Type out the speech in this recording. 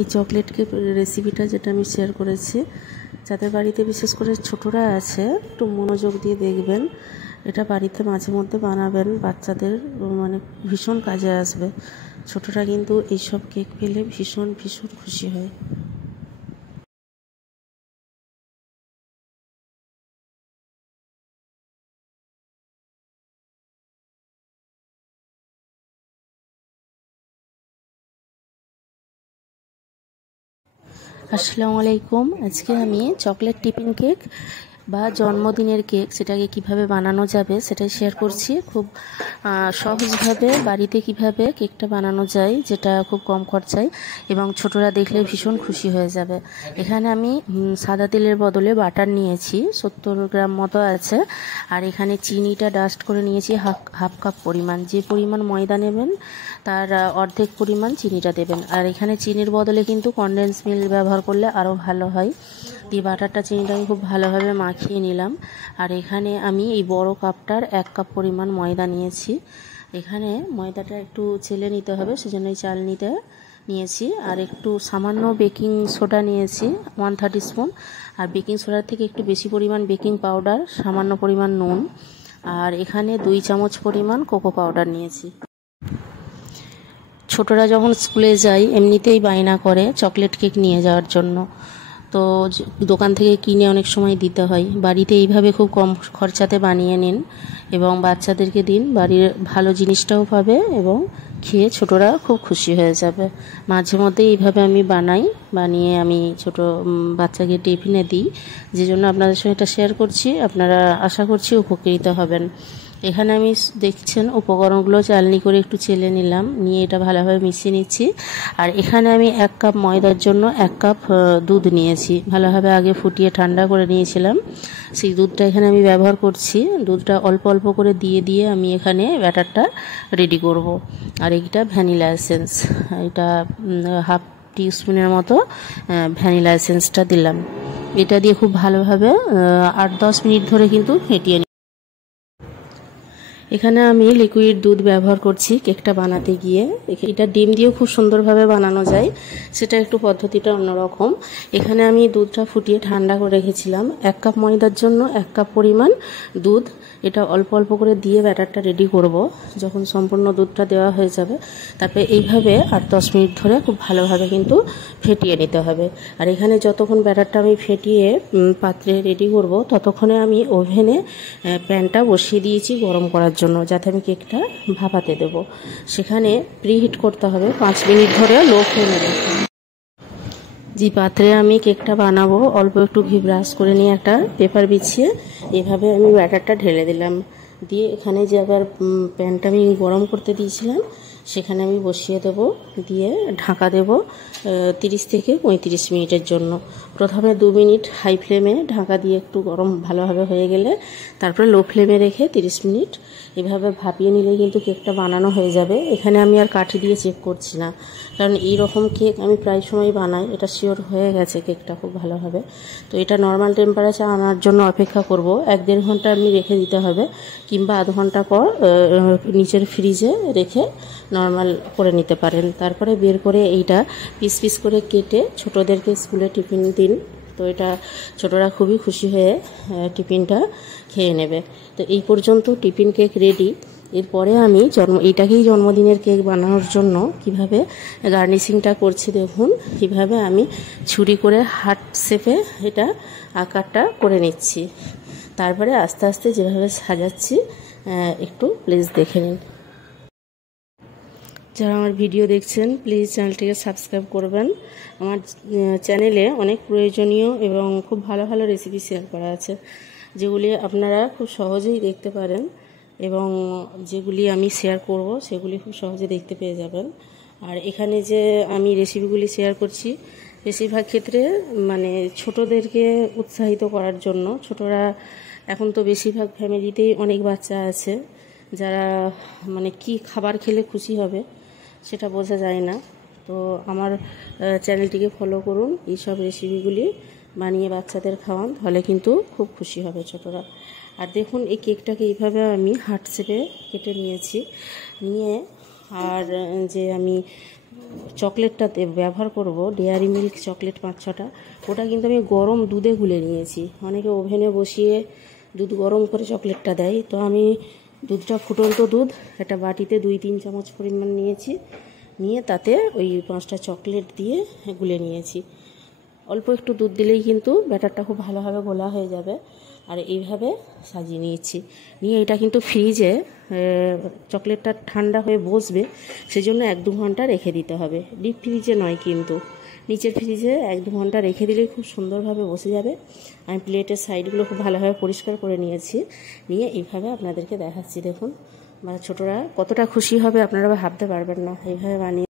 এই chocolate cake রেসিপিটা যেটা আমি শেয়ার করেছি, যাদের বাড়িতে বিশেষ করে ছোটরা আছে একটু মনোযোগ দিয়ে দেখবেন। এটা বাড়িতে মাঝে মধ্যে বানাবেন, বাচ্চাদের মানে ভীষণ কাজে আসবে। ছোটরা কিন্তু এইসব কেক পেলে ভীষণ ভীষণ খুশি হয়। আসসালামু আলাইকুম। আজকে আমি চকলেট টিফিন কেক বা জন্মদিনের কেক সেটাকে কিভাবে বানানো যাবে সেটাই শেয়ার করছি। খুব সহজভাবে বাড়িতে কিভাবে কেকটা বানানো যায়, যেটা খুব কম খরচায় এবং ছোটরা দেখলে ভীষণ খুশি হয়ে যাবে। এখানে আমি সাদা তেলের বদলে বাটার নিয়েছি, 70 গ্রাম মতো আছে। আর এখানে চিনিটা ডাস্ট করে নিয়েছি হাফ কাপ পরিমাণ। যে পরিমাণ ময়দা নেবেন তার অর্ধেক পরিমাণ চিনিটা দেবেন। আর এখানে চিনির বদলে কিন্তু কনডেন্স মিল্ক ব্যবহার করলে আরও ভালো হয়। দিয়ে বাটারটা চিনিটাকে খুব ভালোভাবে মাখিয়ে নিলাম। আর এখানে আমি এই বড় কাপটার 1 কাপ পরিমাণ ময়দা নিয়েছি। এখানে ময়দাটা একটু চেলে নিতে হবে, সেজন্য এই চালনিতে নিয়েছি। আর একটু সামান্য বেকিং সোডা নিয়েছি 130 স্পুন। আর বেকিং সোডার থেকে একটু বেশি পরিমাণ বেকিং পাউডার, সামান্য পরিমাণ নুন, আর এখানে 2 চামচ পরিমাণ কোকো পাউডার নিয়েছি। ছোটরা যখন স্কুলে যায় এমনিতেই বায়না করে চকলেট কেক নিয়ে যাওয়ার জন্য, তো দোকান থেকে কিনে অনেক সময় দিতে হয়। বাড়িতে এইভাবে খুব কম খরচাতে বানিয়ে নিন এবং বাচ্চাদেরকে দিন, বাড়ির ভালো জিনিসটাও পাবে এবং খেয়ে ছোটরা খুব খুশি হয়ে যাবে। মাঝে মধ্যে এইভাবে আমি বানিয়ে আমি ছোট বাচ্চাকে টিফিনে দিই, যে জন্য আপনাদের সঙ্গে এটা শেয়ার করছি। আপনারা আশা করছি উপকৃত হবেন। এখানে আমি দেখছেন উপকরণগুলো চালনি করে একটু চেলে নিলাম, নিয়ে এটা ভালোভাবে মিশিয়ে নিচ্ছি। আর এখানে আমি 1 কাপ ময়দার জন্য 1 কাপ দুধ নিয়েছি, ভালোভাবে আগে ফুটিয়ে ঠান্ডা করে নিয়েছিলাম। সেই দুধটা এখানে আমি ব্যবহার করছি। দুধটা অল্প অল্প করে দিয়ে আমি এখানে ব্যাটারটা রেডি করব। আর এইটা ভ্যানিলা এসেন্স, এটা হাফ টিস্পুনের মতো ভ্যানিলা এসেন্সটা দিলাম। এটা দিয়ে খুব ভালোভাবে 8-10 মিনিট ধরে কিন্তু ফেটিয়ে। এখানে আমি লিকুইড দুধ ব্যবহার করছি কেকটা বানাতে গিয়ে। এটা ডিম দিয়েও খুব সুন্দরভাবে বানানো যায়, সেটা একটু পদ্ধতিটা অন্যরকম। এখানে আমি দুধটা ফুটিয়ে ঠান্ডা করে রেখেছিলাম। 1 কাপ ময়দার জন্য 1 কাপ পরিমাণ দুধ, এটা অল্প অল্প করে দিয়ে ব্যাটারটা রেডি করব। যখন সম্পূর্ণ দুধটা দেওয়া হয়ে যাবে তারপরে এইভাবে 8-10 মিনিট ধরে খুব ভালোভাবে কিন্তু ফেটিয়ে নিতে হবে। আর এখানে যতক্ষণ ব্যাটারটা আমি ফেটিয়ে পাত্রে রেডি করব, ততক্ষণে আমি ওভেনে প্যানটা বসিয়ে দিয়েছি গরম করার জন্য, যাতে আমি কেকটা ভাপাতে দেব। সেখানে প্রিহিট করতে হবে 5 মিনিট ধরে লো ফ্লেমে রেখে। যে পাত্রে আমি কেকটা বানাবো অল্প একটু ঘি ব্রাশ করে নিয়ে একটা পেপার বিছিয়ে এভাবে আমি ব্যাটারটা ঢেলে দিলাম। দিয়ে এখানে যে আবার প্যানটা আমি গরম করতে দিয়েছিলাম সেখানে আমি বসিয়ে দেবো, দিয়ে ঢাকা দেব 30 থেকে 35 মিনিটের জন্য। প্রথমে 2 মিনিট হাই ফ্লেমে ঢাকা দিয়ে একটু গরম ভালোভাবে হয়ে গেলে তারপরে লো ফ্লেমে রেখে 30 মিনিট এভাবে ভাপিয়ে নিলে কিন্তু কেকটা বানানো হয়ে যাবে। এখানে আমি আর কাঠি দিয়ে চেক করছি না, কারণ এই রকম কেক আমি প্রায় সময় বানাই, এটা শিওর হয়ে গেছে কেকটা খুব ভালোভাবে। তো এটা নর্মাল টেম্পারেচার আনার জন্য অপেক্ষা করব। 1-1.5 ঘন্টা আপনি রেখে দিতে হবে, কিংবা আধ ঘন্টা পর নিচের ফ্রিজে রেখে নর্মাল করে নিতে পারেন। তারপরে বের করে এইটা পিস পিস করে কেটে ছোটদেরকে স্কুলে টিফিন দিন, তো এটা ছোটরা খুবই খুশি হয়ে টিফিনটা খেয়ে নেবে। তো এই পর্যন্ত টিফিন কেক রেডি। এরপরে আমি এইটাকেই জন্মদিনের কেক বানানোর জন্য কিভাবে গার্নিশিংটা করছি দেখুন। কিভাবে আমি ছুরি করে হার্ট শেপে এটা আকারটা করে নিচ্ছি, তারপরে আস্তে আস্তে যেভাবে সাজাচ্ছি একটু প্লিজ দেখে নিন। যারা আমার ভিডিও দেখছেন প্লিজ চ্যানেলটিকে সাবস্ক্রাইব করবেন। আমার চ্যানেলে অনেক প্রয়োজনীয় এবং খুব ভালো ভালো রেসিপি শেয়ার করা আছে, যেগুলি আপনারা খুব সহজেই দেখতে পারেন এবং যেগুলি আমি শেয়ার করব সেগুলি খুব সহজে দেখতে পেয়ে যাবেন। আর এখানে যে আমি রেসিপিগুলি শেয়ার করছি বেশিরভাগ ক্ষেত্রে মানে ছোটদেরকে উৎসাহিত করার জন্য। ছোটরা এখন তো বেশিরভাগ ফ্যামিলিতেই অনেক বাচ্চা আছে যারা মানে কি খাবার খেলে খুশি হবে সেটা বোঝা যায় না। তো আমার চ্যানেলটিকে ফলো করুন, এইসব রেসিপিগুলি বানিয়ে বাচ্চাদের খাওয়ান, তাহলে কিন্তু খুব খুশি হবে ছোটরা। আর দেখুন এই কেকটাকে এইভাবে আমি হার্ট শেপে কেটে নিয়েছি, নিয়ে আর যে আমি চকলেটটা ব্যবহার করব, ডেয়ারি মিল্ক চকলেট 5-6টা, ওটা কিন্তু আমি গরম দুধে গুলে নিয়েছি। অনেকে ওভেনে বসিয়ে দুধ গরম করে চকলেটটা দেয়, তো আমি দুধটা ফুটন্ত দুধ একটা বাটিতে 2-3 চামচ পরিমাণ নিয়েছি, নিয়ে তাতে ওই 5টা চকলেট দিয়ে গুলে নিয়েছি। অল্প একটু দুধ দিলেই কিন্তু ব্যাটারটা খুব ভালোভাবে গোলা হয়ে যাবে। আর এইভাবে সাজিয়ে নিয়েছি, নিয়ে এটা কিন্তু ফ্রিজে চকলেটটা ঠান্ডা হয়ে বসবে, সেজন্য 1-2 ঘন্টা রেখে দিতে হবে। ডিপ ফ্রিজে নয় কিন্তু, নিচের ফ্রিজে 1-2 ঘন্টা রেখে দিলেই খুব সুন্দরভাবে বসে যাবে। আমি প্লেটের সাইডগুলো খুব ভালোভাবে পরিষ্কার করে নিয়েছি, নিয়ে এইভাবে আপনাদেরকে দেখাচ্ছি। দেখুন, মানে ছোটরা কতটা খুশি হবে আপনারা ভাবতে পারবেন না। এইভাবে বানিয়ে